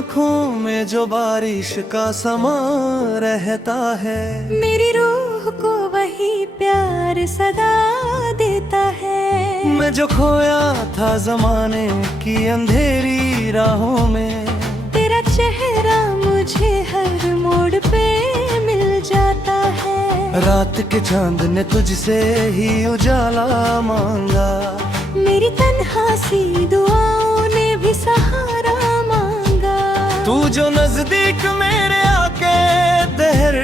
आँखों में जो बारिश का समा रहता है, मेरी रूह को वही प्यार सदा देता है। मैं जो खोया था जमाने की अंधेरी राहों में, तेरा चेहरा मुझे हर मोड़ पे मिल जाता है। रात के चांद ने तुझसे ही उजाला मांगा, मेरी तन्हासी दुआओं ने भी सहारा मांगा। तू जो नजदीक मेरे आके ठहर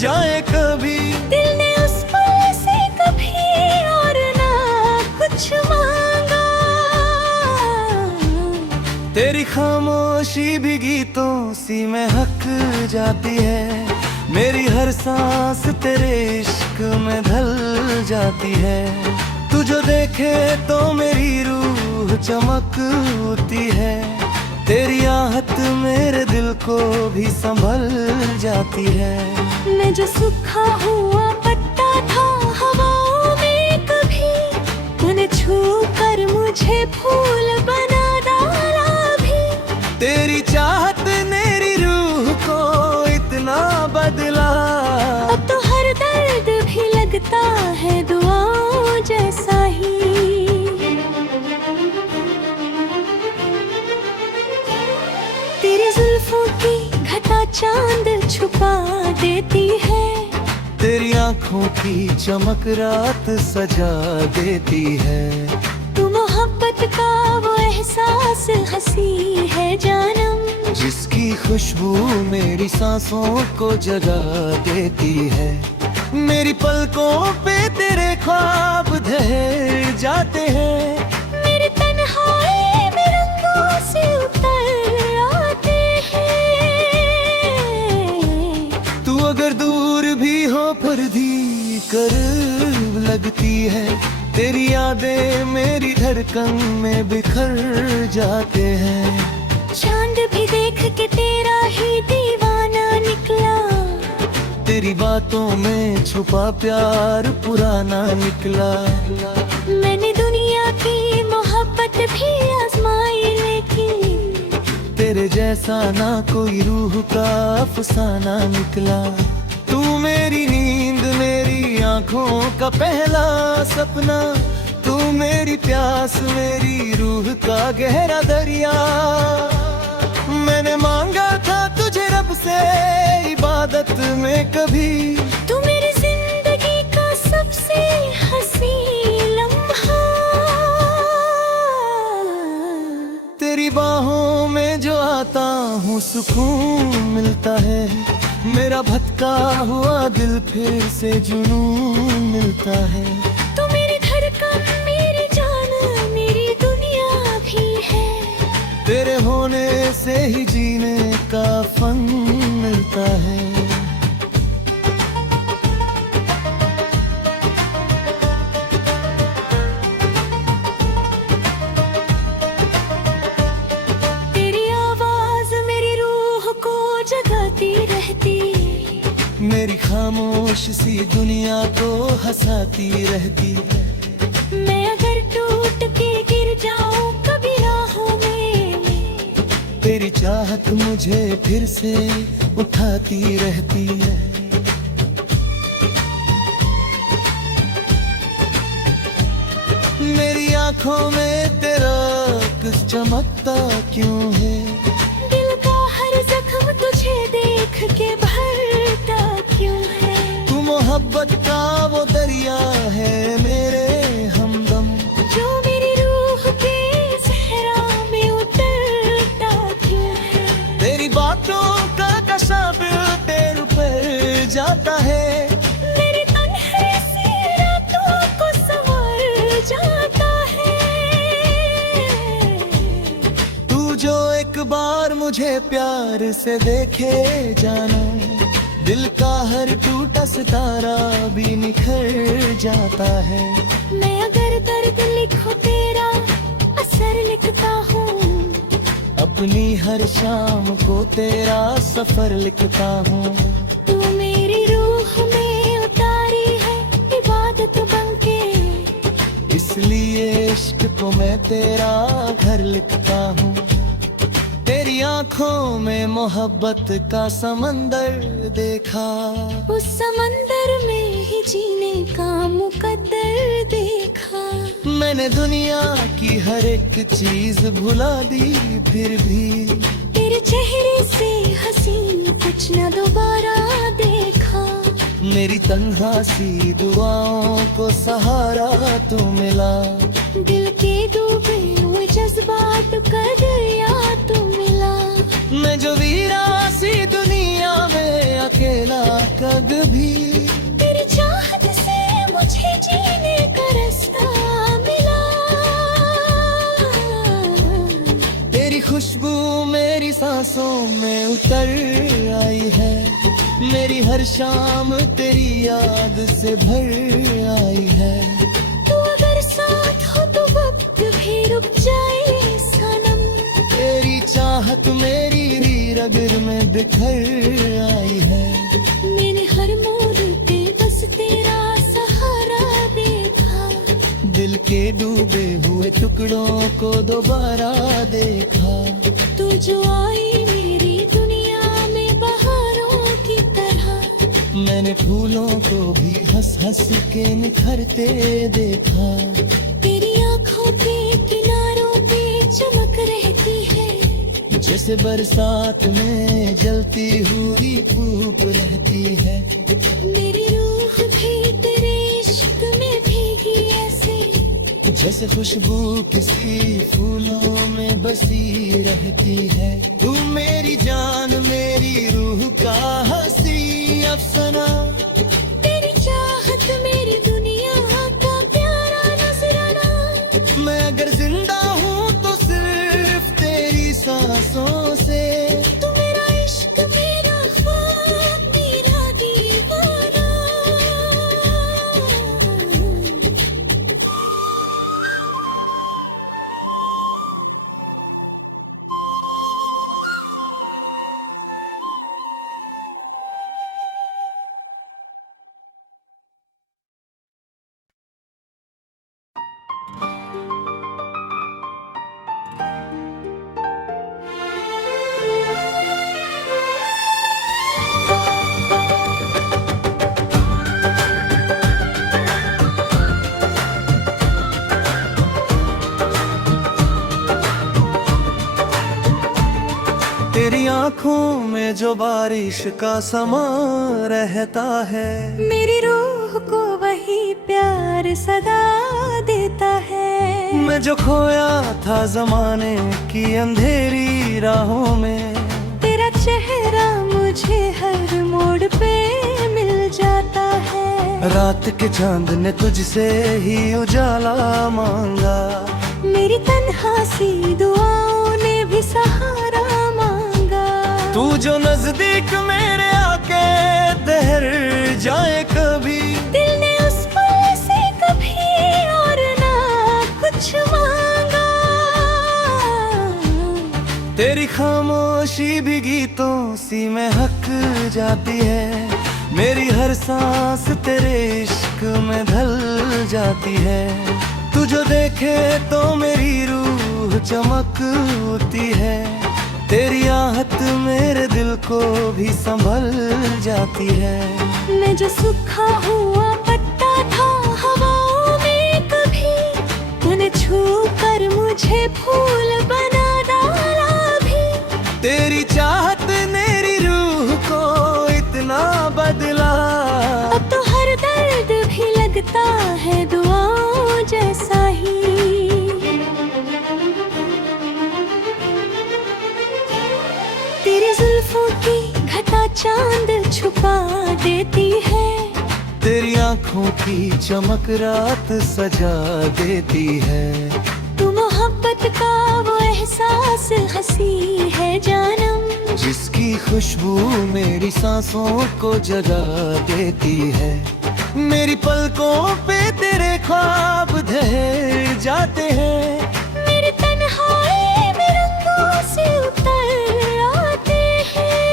जाए कभी, दिल ने उस पल से कभी और ना कुछ मांगा। तेरी खामोशी भी गीतों सी महक जाती है, मेरी हर सांस तेरे इश्क में ढल जाती है। तू जो देखे तो मेरी रूह चमक उठती है, तेरी आहट मेरे दिल को भी संभल जाती है। मैं जो सूखा हुआ पत्ता था हवाओं में, कभी तूने छू कर मुझे फूल बना डाला भी। तेरी चाहत मेरी रूह को इतना बदला, अब तो हर दर्द भी लगता है दुआओं जैसा ही। तेरी जुल्फों की घटा चांद छुपा देती है, तेरी आँखों की चमक रात सजा देती है। तू मोहब्बत का वो एहसास हंसी है जानम, जिसकी खुशबू मेरी सांसों को जगा देती है। मेरी पलकों पे तेरे ख्वाब ढह जाते हैं, मेरे तन्हाई में रंगों से उतर आते हैं। तू अगर दूर भी हो फिर भी करीब लगती है, तेरी यादें मेरी धड़कन में बिखर जाते हैं। चांद भी देख के तेरा ही दीवाना निकला, तेरी बातों में छुपा प्यार पुराना निकला। मैंने दुनिया की मोहब्बत भी आजमाई, लेकिन तेरे जैसा ना कोई रूह का अफसाना निकला। तू मेरी नींद मेरी आंखों का पहला सपना, तू मेरी प्यास मेरी रूह का गहरा दरिया। मैंने मांगा था तुझे रब से इबादत में कभी, तू मेरी जिंदगी का सबसे हंसी लम्हा। तेरी बाहों में जो आता हूँ सुकून मिलता है, मेरा भटका हुआ दिल फिर से जुनून मिलता है। तू मेरी धड़कन मेरी जान मेरी दुनिया भी है, तेरे होने से ही जीने का फन मिलता है। तेरी आवाज मेरी रूह को जगाती रहती, मेरी खामोश सी दुनिया को हंसाती रहती है। मैं अगर टूट के गिर जाऊं कभी राहों में, तेरी चाहत मुझे फिर से उठाती रहती है। मेरी आंखों में तेरा किस चमकता क्यों है, दिल का हर जख्म तुझे देख के भरता क्यों है। तू मोहब्बत का वो दरिया है मेरे हमदम, जो मेरी रूह के सहरा में उतरता क्यों है। तेरी बातों का कशाफ तेरे पर जाता है, मेरे तन्हे से रातों को संवर जाता है। तू जो एक बार मुझे प्यार से देखे जाना, दिल का हर टूटा सितारा भी निखर जाता है। मैं अगर दर्द लिखूं तेरा असर लिखता हूँ, अपनी हर शाम को तेरा सफर लिखता हूँ। तू मेरी रूह में उतारी है इबादत बनके, इसलिए इश्क को मैं तेरा घर लिखता हूँ। तेरी आंखों में मोहब्बत का समंदर देखा, उस समंदर में ही जीने का मुकद्दर देखा। मैंने दुनिया की हर एक चीज भुला दी, फिर भी तेरे चेहरे से हसीन कुछ न दोबारा देखा। मेरी तन्हा सी दुआओं को सहारा तो मिला, दिल के डूबे हुए जज्बात का दरिया तो मिला। मैं जो वीरा सी दुनिया में अकेला कग भी, तेरी चाहत से मुझे जीने का रास्ता मिला। तेरी खुशबू मेरी सांसों में उतर आई है, मेरी हर शाम तेरी याद से भर आई है। तू अगर साथ हो तो वक्त भी रुक जाए सनम, तेरी चाहत मेरी रग में बिखर आई है। मैंने हर मोड़ पे बस तेरा सहारा देखा, दिल के डूबे हुए टुकड़ों को दोबारा देखा। तू जो आई मेरी दुनिया में बहारों की तरह, मैंने फूलों को भी हंस हंस के निखरते देखा। तेरी आंखों के किनारों पे चमक रहती है, जैसे बरसात में जलती हुई धूप रहती है। मेरी रूह भी तेरे इश्क में भीगी ऐसे, जैसे खुशबू किसी फूलों में बसी रहती है। तू मेरी जान मेरी रूह का हंसी अफसाना, तेरी चाहत मेरी दुनिया का प्यारा नजराना। मैं अगर जिंदा हूँ तो सिर्फ तेरी सांसों से। तू मेरा इश्क मेरा ख्वाब मेरा दीवाना। तेरी आंखों में जो बारिश का समा रहता है, मेरी रूह को वही प्यार सदा देता है। मैं जो खोया था जमाने की अंधेरी राहों में, तेरा चेहरा मुझे हर मोड़ पे मिल जाता है। रात के चांद ने तुझसे ही उजाला मांगा, मेरी तन्हा सी दुआओं ने भी सहारा मांगा। तू जो नजदीक मेरे आके ठहर जाए कभी, दिल ने उस पल से कभी और ना कुछ मांगा। तेरी खामोशी भी गीतों सी महक जाती है, मेरी हर सांस तेरे इश्क में ढल जाती है। तू जो देखे तो मेरी रूह चमक उठती है, तेरी आहट मेरे दिल को भी संभल जाती है। मैं जो सूखा हुआ पत्ता था हवाओं में कभी, तूने छू कर मुझे फूल बना डाला भी। तेरी चाहत मेरी रूह को इतना बदला, अब तो हर दर्द भी लगता है दुआओं जैसा ही। तेरी जुल्फों की घटा चांद छुपा देती है, तेरी आंखों की चमक रात सजा देती है। तू मोहब्बत का वो एहसास हंसी है जानम, जिसकी खुशबू मेरी सांसों को जगा देती है। मेरी पलकों पे तेरे ख्वाब ढह जाते हैं, मेरी तन्हाई में रंगों से उतर आते हैं।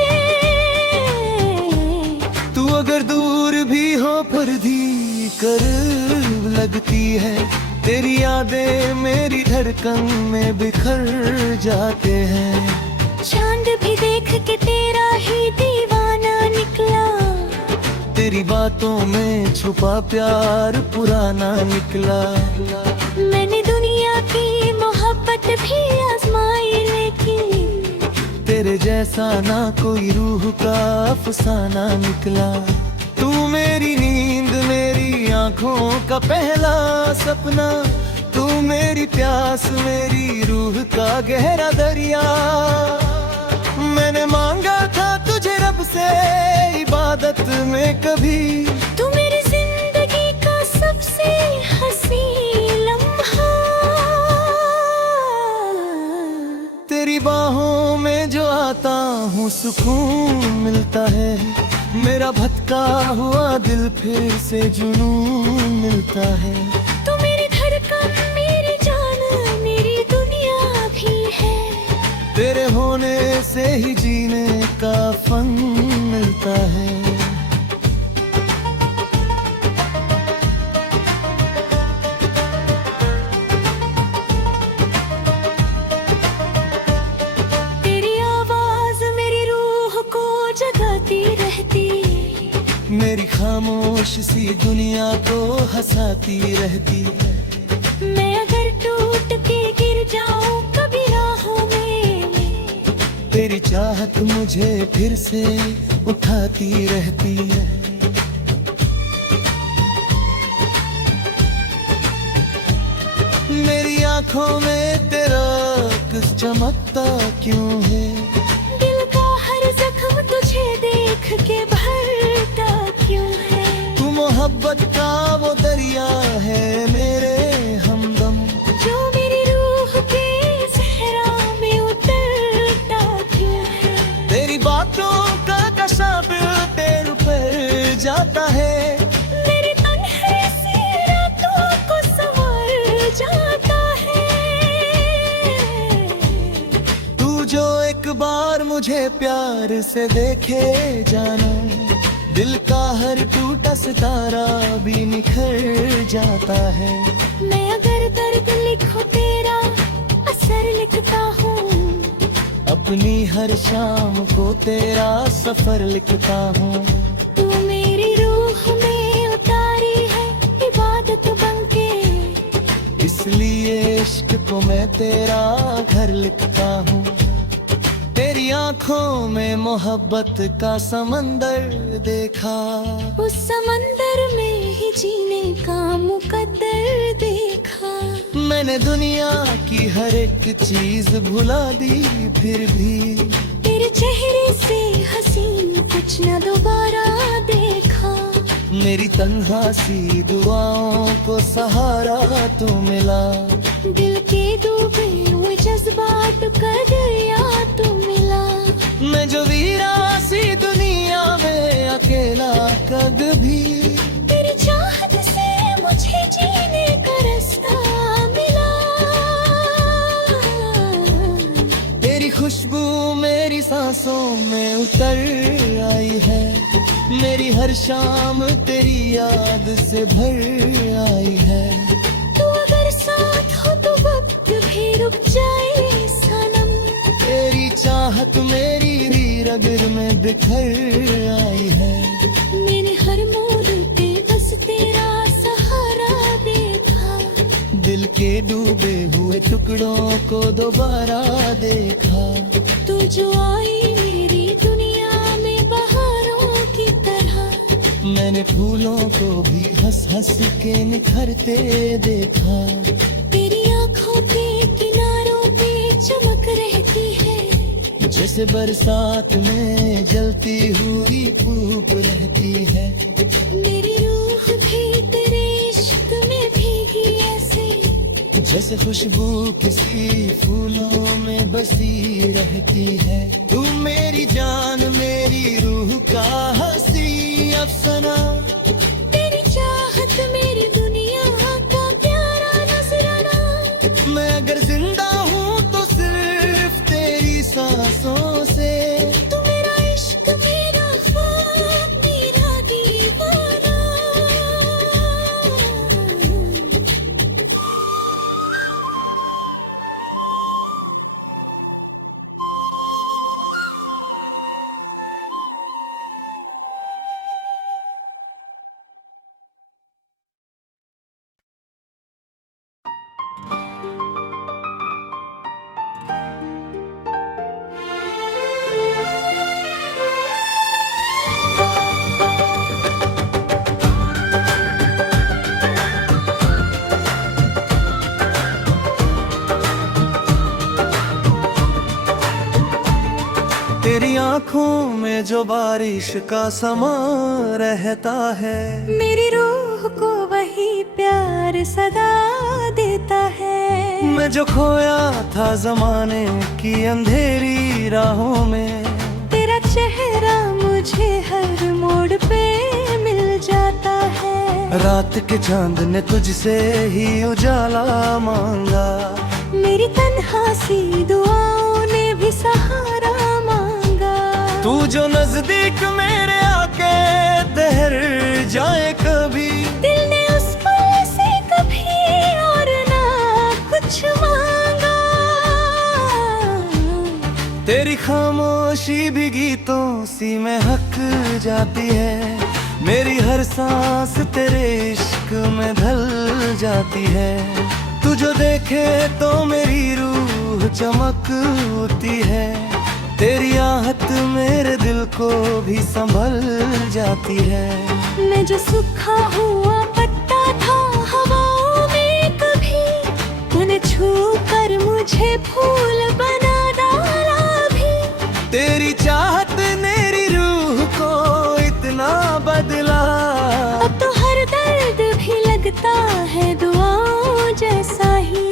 तू अगर दूर भी हो पर भी करीब लगती है, तेरी यादें मेरी धड़कन में बिखर जाते हैं। चांद भी देख के तेरा ही दीवाना निकला। तेरी बातों में छुपा प्यार पुराना निकला। मैंने दुनिया की मोहब्बत भी आजमाई, लेकिन तेरे जैसा ना कोई रूह का अफसाना निकला। तू मेरी नींद, मेरी आंखों का पहला सपना। तू मेरी प्यास, मेरी रूह का गहरा दरिया। मैंने मांगा था तुझे रब से इबादत में कभी। तू मेरी जिंदगी का सबसे हसी लम्हा। तेरी बाहों में जो आता हूँ सुकून मिलता है। मेरा भटका हुआ दिल फिर से जुनून मिलता है। तू मेरी धड़कन, मेरी जान, मेरी दुनिया भी है। तेरे होने से ही जीने का फन मिलता है। तेरी आवाज मेरी रूह को जगाती रहती। मेरी खामोश सी दुनिया को हंसाती रहती है। मैं अगर टूट के गिर जाऊं कभी राहों में, तेरी चाहत मुझे फिर से उठाती रहती है। मेरी आंखों में तेरा किस चमकता क्यों है। दिल का हर जख्म तुझे देख के भरता क्यों है। तू मोहब्बत का वो दरिया है मेरे हमदम। जो मेरी रूह के सहरा में उतरता क्यों है। तेरी बातों का कशाफ तेरे पर जाता है। मेरे तन्हे से रातों को संवर जाता है। तू जो एक बार मुझे प्यार से देखे जाना, दिल का हर टूटा सितारा भी निखर जाता है। मैं अगर दर्द लिखूं तेरा असर लिखता हूँ। अपनी हर शाम को तेरा सफर लिखता हूँ। तू मेरी रूह में उतारी है इबादत बनके। इसलिए इश्क को मैं तेरा घर लिखता हूँ। तेरी आंखों में मोहब्बत का समंदर देखा। उस समंदर में ही जीने का मुकद्दर देखा। मैंने दुनिया की हर एक चीज भुला दी, फिर भी तेरे चेहरे से हसीन कुछ न दोबारा देखा। मेरी तन्हा सी दुआओं को सहारा तू मिला। दिल के डूबे हुए जज्बात का दरिया तू मिला। मैं जो वीरा सी दुनिया में अकेला कद भी। तेरी चाहत से मुझे जीने का रास्ता मिला। तेरी खुशबू मेरी सांसों में उतर आई है। मेरी हर शाम तेरी याद से भर आई है। तू अगर साथ हो तो वक्त भी रुक जाए सनम। तेरी चाहत मेरी री रग में बिखर आई है। मैंने हर मोड़ पे बस तेरा सहारा देखा। दिल के डूबे हुए टुकड़ों को दोबारा देखा। तू जो आई मेरी दुनिया में बहारों की तरह। मैंने फूलों को भी हंस हंस के निखरते देखा। तेरी आंखों के किनारों पे चमक रहती है। जैसे बरसात में जलती हुई धूप रहती है। मेरी रूह भी तेरे इश्क में भीगी ऐसे। जैसे खुशबू किसी फूलों में बसी रहती है। तू मेरी जान, मेरी रूह का हंसी अफसाना। तेरी चाहत मेरी दुनिया का प्यारा नजराना। मैं अगर जिंदा हूँ तो सिर्फ तेरी सांसों से। तू मेरा इश्क, मेरा ख्वाब, मेरा दीवाना। आँखों में जो बारिश का समा रहता है, मेरी रूह को वही प्यार सदा देता है। मैं जो खोया था जमाने की अंधेरी राहों में, तेरा चेहरा मुझे हर मोड़ पे मिल जाता है। रात के चांद ने तुझसे ही उजाला मांगा, मेरी तन्हासी दुआओं ने भी सहारा मांगा। तू जो नजदीक मेरे आके ठहर जाए कभी, दिल ने उस पल से कभी और ना कुछ मांगा। तेरी खामोशी भी गीतों सी महक जाती है, मेरी हर सांस तेरे इश्क में ढल जाती है। तू जो देखे तो मेरी रूह चमक उठती है, तेरी आहट मेरे दिल को भी संभल जाती है। मैं जो सूखा हुआ पत्ता था हवाओं में कभी, तूने छू कर मुझे फूल बना डाला भी। तेरी चाहत मेरी रूह को इतना बदला, अब तो हर दर्द भी लगता है दुआओं जैसा ही।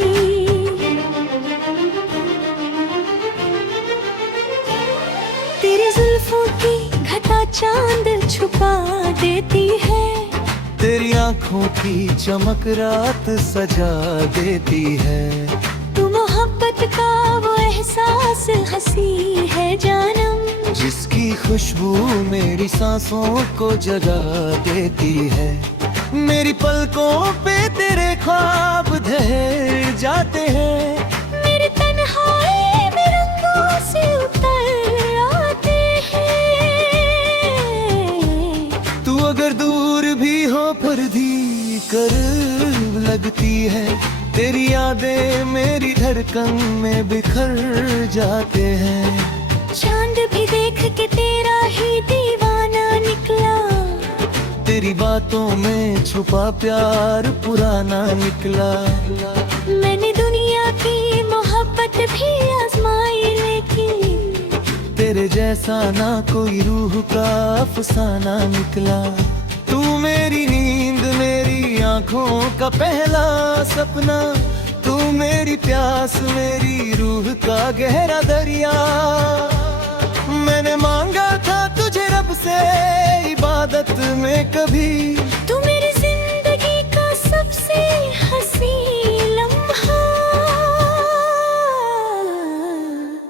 तेरी जुल्फों की घटा चांद छुपा देती है, तेरी आँखों की चमक रात सजा देती है। तू मोहब्बत का वो एहसास हंसी है जानम, जिसकी खुशबू मेरी सांसों को जगा देती है। मेरी पलकों पे तेरे ख्वाब ढह जाते हैं, मेरी तन्हाई में रंगों से उतर आते हैं। तू अगर दूर भी हो फिर भी करीब लगती है, तेरी यादें मेरी धड़कन में बिखर जाते हैं। चांद भी देख के तेरा ही दीवाना निकला, तेरी बातों में छुपा प्यार पुराना निकला। मैंने दुनिया की मोहब्बत भी आजमाई लेकिन तेरे जैसा ना कोई रूह का अफसाना निकला। तू मेरी नींद मेरी आंखों का पहला सपना, तू मेरी प्यास मेरी रूह का गहरा दरिया। मैंने मांगा था तुझे रब से इबादत में कभी, तू मेरी जिंदगी का सबसे हंसी लम्हा।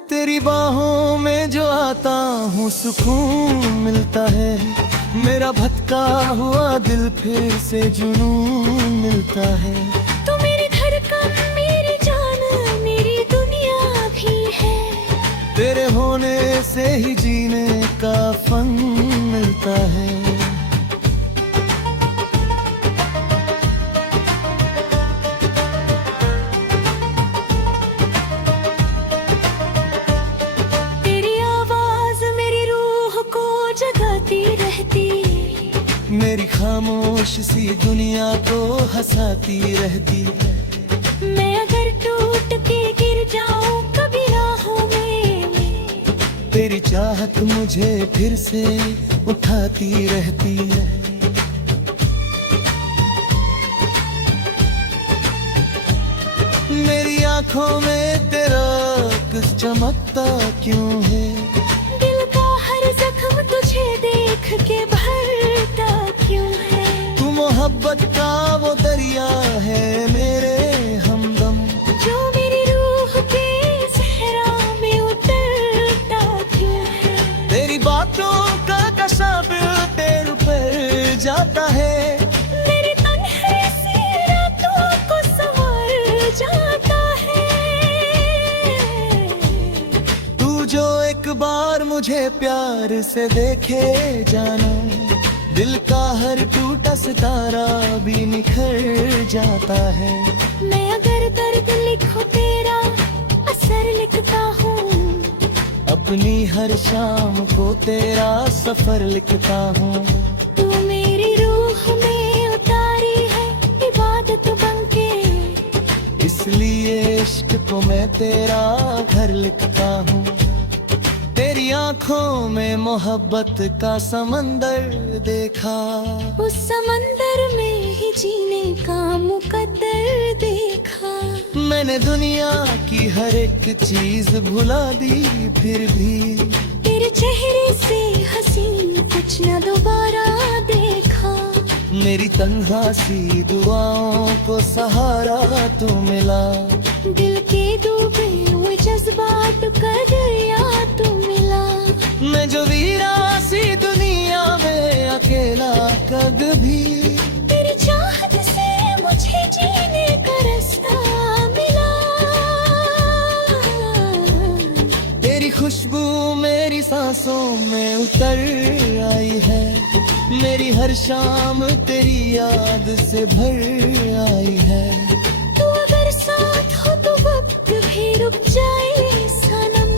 तेरी बाहों में जो आता हूँ सुकून मिलता है, मेरा भटका हुआ दिल फिर से जुनून मिलता है। तू मेरी धड़कन मेरी जान मेरी दुनिया भी है, तेरे होने से ही जीने का फन मिलता है। तेरी आवाज मेरी रूह को जगाती रहती, मेरी खामोश सी दुनिया को हंसाती रहती। मैं अगर टूट के गिर जाऊं कभी राहों में, तेरी चाहत मुझे फिर से उठाती रहती है। मेरी आंखों में तेरा किस चमकता क्यों है, दिल का हर जख्म तुझे देख के भरता क्यों है। तू मोहब्बत का वो दरिया है मेरे हमदम, जो मेरी रूह के सहरा में उतरता क्यों है। तेरी बातों का कशाफ तेरे पर जाता है, मेरी तन्हाई से रातों को संवर जाता है। तू जो एक बार मुझे प्यार से देखे जाना, दिल का हर टूटा सितारा भी निखर जाता है। मैं अगर दर्द लिखूं तेरा असर लिखता हूँ, अपनी हर शाम को तेरा सफर लिखता हूँ। तू मेरी रूह में उतारी है इबादत बनके, इसलिए इश्क को मैं तेरा घर लिखता हूँ। तेरी आंखों में मोहब्बत का समंदर देखा, उस समंदर में ही जीने का मुकद्दर देखा। मैंने दुनिया की हर एक चीज भुला दी, फिर भी तेरे चेहरे से हसीन कुछ न दोबारा देखा। मेरी तन्हा सी दुआओं को सहारा तू मिला, दिल के डूबे हुए जज्बात का दरिया तू मिला। मैं जो वीरा सी दुनिया में अकेला कद भी, तेरी चाहत से मुझे जीने का रास्ता मिला। तेरी खुशबू मेरी सांसों में उतर आई है, मेरी हर शाम तेरी याद से भर आई है। तू अगर साथ हो तो वक्त भी रुक जाए सनम,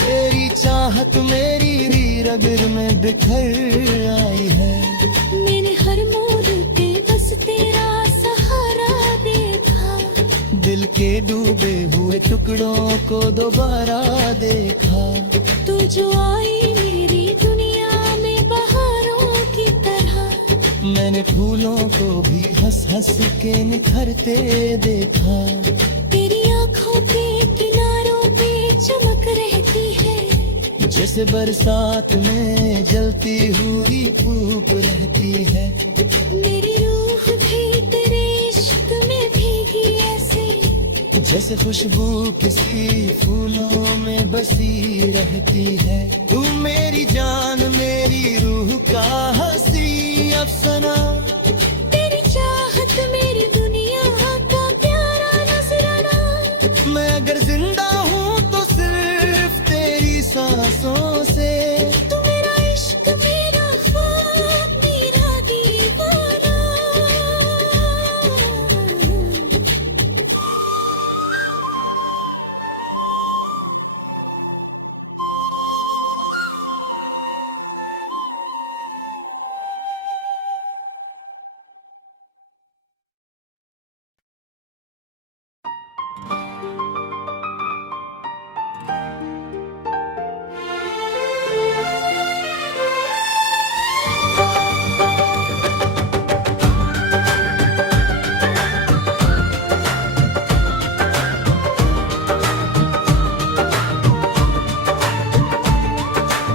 तेरी चाहत मेरी रग में बिखर आई है। मैंने हर मोड़ पे बस तेरा सहारा देखा, दिल के डूबे हुए टुकड़ों को दोबारा देखा। तू जो आई मेरी दुनिया में बहारों की तरह, मैंने फूलों को भी हंस हंस के निखरते देखा। तेरी आंखों के किनारों पे चमक रहती है, जैसे बरसात में जलती हुई धूप रहती है। मेरी रूह भी तेरे इश्क में भीगी ऐसे, जैसे खुशबू किसी फूलों में बसी रहती है। तू मेरी जान मेरी रूह का हंसी अफसाना, तेरी चाहत मेरी दुनिया का प्यारा नजराना। मैं अगर जिंदा हूँ तो सिर्फ तेरी सांसों से। तू मेरा इश्क मेरा ख्वाब मेरा दीवाना।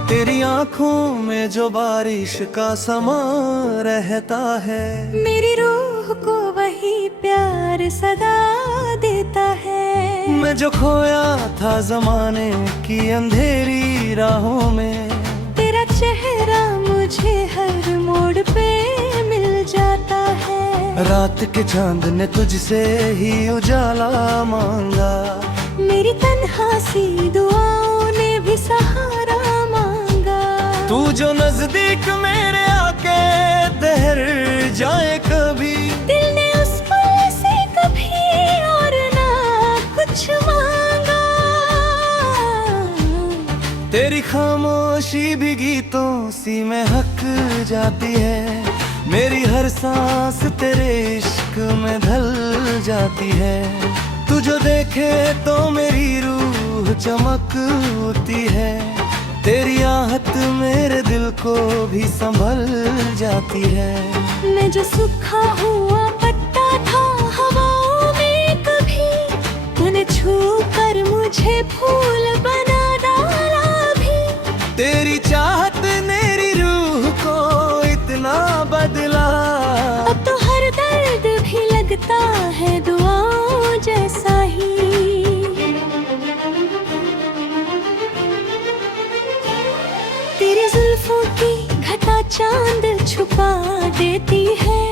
तेरी आंखों में जो बारिश का समा रहता है, मेरी रूह को वही प्यार सदा देता है। मैं जो खोया था जमाने की अंधेरी राहों में, तेरा चेहरा मुझे हर मोड़ पे मिल जाता है। रात के चांद ने तुझसे ही उजाला मांगा, मेरी तन्हा सी दुआओं ने भी सहारा मांगा। तू जो नजदीक मेरे आके ठहर जाए कभी, दिल ने उस पल से कभी और ना कुछ मांगा। तेरी खामोशी भी गीतों सी महक जाती है, मेरी हर सांस तेरे इश्क में ढल जाती है। तू जो देखे तो मेरी रूह चमक उठती है, तेरी आहट मेरे दिल को भी संभल जाती है। मैं जो सूखा हुआ पत्ता था हवाओं में कभी, तूने छू कर मुझे फूल बना डाला भी। तेरी चाहत मेरी रूह को इतना बदला, अब तो हर दर्द भी लगता है दुआओं जैसा ही। तेरी जुल्फों की घटा चांद छुपा देती है,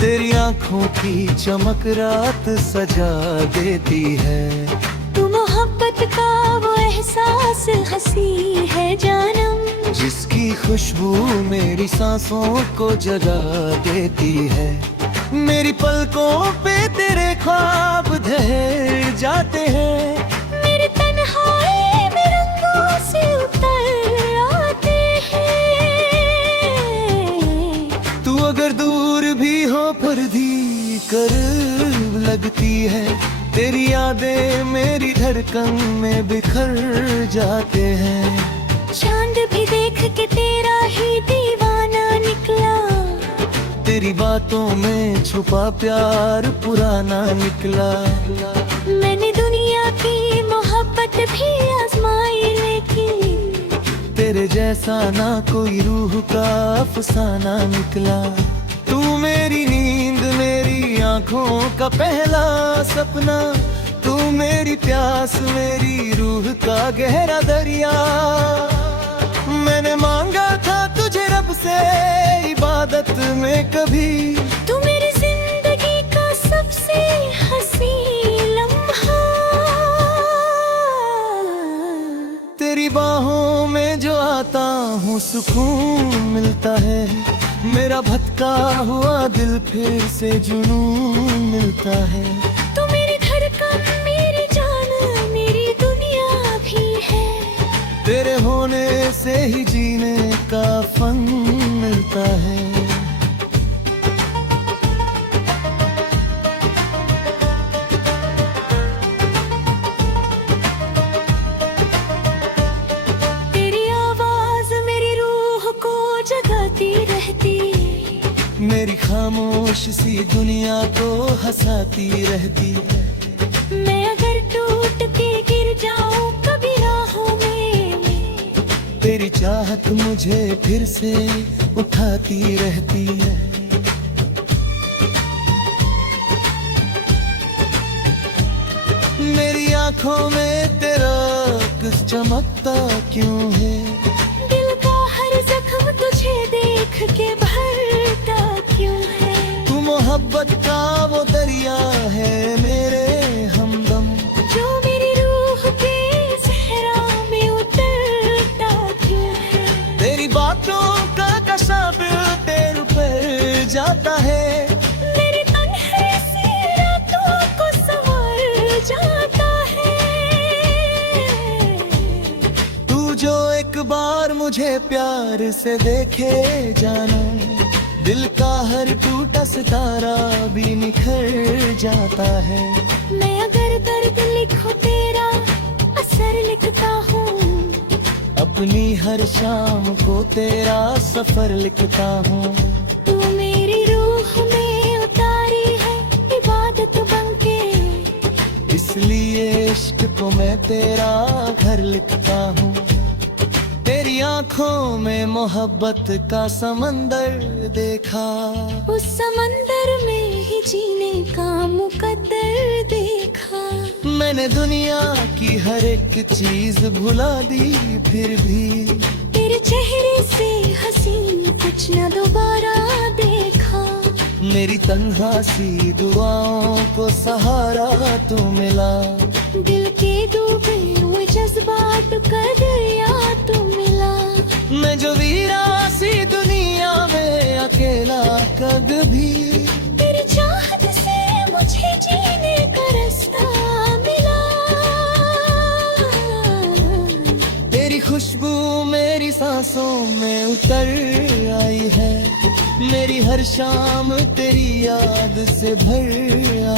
तेरी आंखों की चमक रात सजा देती है। तू मोहब्बत का वो एहसास हंसी है जानम, जिसकी खुशबू मेरी सांसों को जगा देती है। मेरी पलकों पे तेरे ख्वाब ढह जाते हैं, मेरी तन्हाई में रंगों से उतर आते हैं। तू अगर दूर भी हो पर भी करीब लगती है, तेरी यादें मेरी धड़कन में बिखर जाते हैं। चांद भी देख के तेरा ही दीवाना निकला। तेरी बातों में छुपा प्यार पुराना निकला। मैंने दुनिया की मोहब्बत भी आजमाई, लेकिन तेरे जैसा ना कोई रूह का अफसाना निकला। तू मेरी नींद, मेरी आंखों का पहला सपना। तू मेरी प्यास, मेरी रूह का गहरा दरिया। मैंने मांगा था तुझे रब से इबादत में कभी। तू मेरी जिंदगी का सबसे हंसी लम्हा। तेरी बाहों में जो आता हूँ सुकून मिलता है। मेरा भटका हुआ दिल फिर से जुनून मिलता है। तू मेरी धड़कन, मेरी जान, मेरी दुनिया भी है। तेरे होने से ही जीने का फन मिलता है। तेरी आवाज मेरी रूह को जगाती रहती। मेरी खामोश सी दुनिया को हंसाती रहती है। मैं अगर टूट के गिर जाऊं कभी राहों में, तेरी चाहत मुझे फिर से उठाती रहती है। मेरी आंखों में तेरा कुछ चमकता क्यों है। दिल का हर जख्म तुझे देख के भरता क्यों है। तू मोहब्बत का वो दरिया है मेरे हमदम। जो मेरी रूह के सहरा में उतरता क्यों है। तेरी बातों का कशाफ तेरे पर जाता है। मेरे तन्हे से रातों को संवर जाता है। तू जो एक बार मुझे प्यार से देखे जाना, दिल का हर टूटा सितारा भी निखर जाता है। मैं अगर दर्द लिखूं तेरा असर लिखता हूँ। अपनी हर शाम को तेरा सफर लिखता हूँ। तू मेरी रूह में उतारी है इबादत बनके। इसलिए इश्क को मैं तेरा घर लिखता हूँ। तेरी आंखों में मोहब्बत का समंदर देखा। उस समंदर में ही जीने का मुकद्दर देखा। मैंने दुनिया की हर एक चीज भुला दी, फिर भी तेरे चेहरे से हसीन कुछ न दोबारा देखा। मेरी तन्हा सी दुआओं को सहारा तू मिला। दिल के डूबे हुए जज्बात का दरिया तू मिला। मैं जो वीरा सी दुनिया में अकेला कद भी। तेरी चाहत से मुझे जीने का रास्ता मिला। तेरी खुशबू मेरी सांसों में उतर आई है। मेरी हर शाम तेरी याद से भर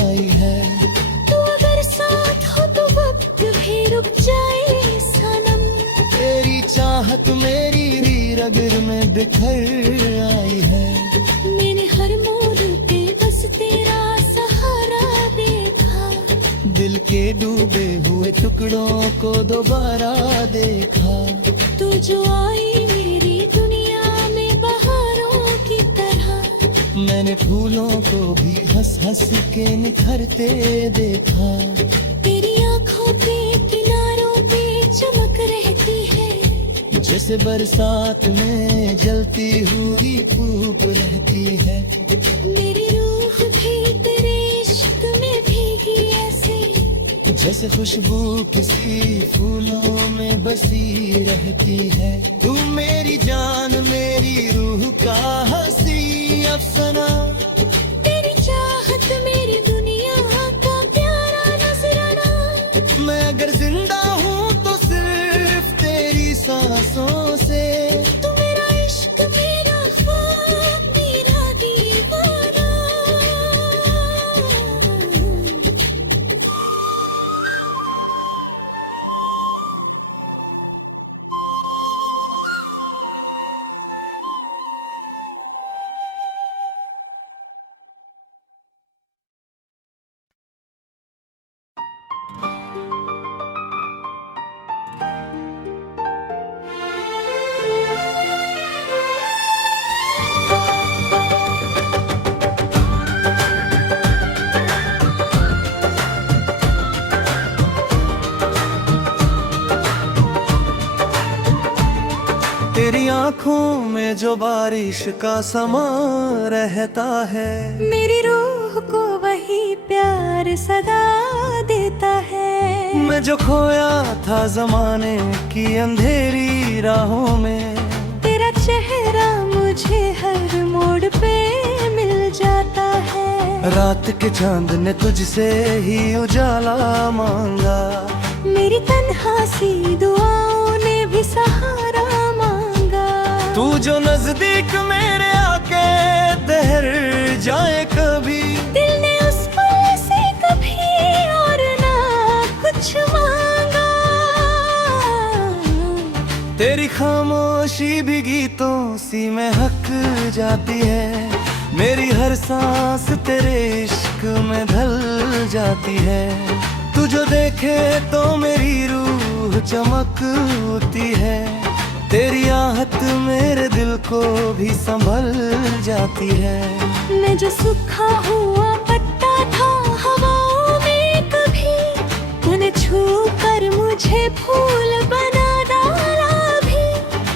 आई है। तू अगर साथ हो तो वक्त भी रुक जाए सनम। तेरी चाहत मेरी रग में बिखर आई है। मैंने हर मोड़ पे बस तेरा सहारा देखा। दिल के डूबे हुए टुकड़ों को दोबारा देखा। तू जो आई मेरी दुनिया में बहारों की तरह। मैंने फूलों को भी हंस हंस के निखरते देखा। तेरी आंखों के किनारों पे चमक रहती है। जैसे बरसात में जलती हुई धूप रहती है। मेरी रूह भी तेरे इश्क में भीगी ऐसे। जैसे खुशबू किसी फूलों में बसी रहती है। तू मेरी जान, मेरी रूह का हंसी अफसाना। तेरी चाहत मेरी दुनिया का प्यारा नजराना। मैं अगर जिंदा हूँ तो सिर्फ तेरी सांसों से। तू मेरा इश्क, मेरा ख्वाब, मेरा दीवाना। आँखों में जो बारिश का समा रहता है, मेरी रूह को वही प्यार सदा देता है। मैं जो खोया था जमाने की अंधेरी राहों में, तेरा चेहरा मुझे हर मोड़ पे मिल जाता है। रात के चांद ने तुझसे ही उजाला मांगा, मेरी तन्हासी दुआओं ने भी सहारा मांगा। तू जो नजदीक मेरे आके ठहर जाए कभी, दिल ने उस पल से कभी और ना कुछ मांगा। तेरी खामोशी भी गीतों सी महक जाती है, मेरी हर सांस तेरे इश्क में ढल जाती है। तू जो देखे तो मेरी रूह चमक उठती है, तेरी आहट मेरे दिल को भी संभल जाती है। मैं जो सूखा हुआ पत्ता था हवाओं में कभी, तूने छू कर मुझे फूल बना डाला भी।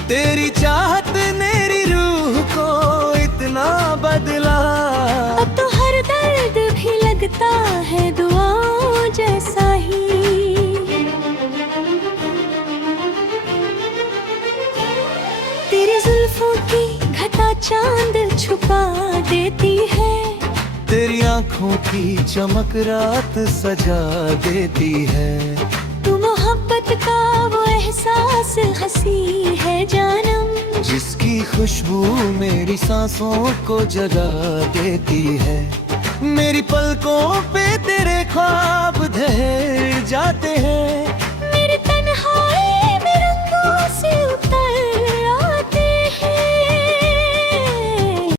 तेरी चाहत मेरी रूह को इतना बदला, अब तो हर दर्द भी लगता है दुआओं जैसा ही। तेरी जुल्फों की घटा चांद छुपा देती है, तेरी आंखों की चमक रात सजा देती है। तू मोहब्बत का वो एहसास हंसी है जानम, जिसकी खुशबू मेरी सांसों को जगा देती है। मेरी पलकों पे तेरे ख्वाब ढह जाते हैं,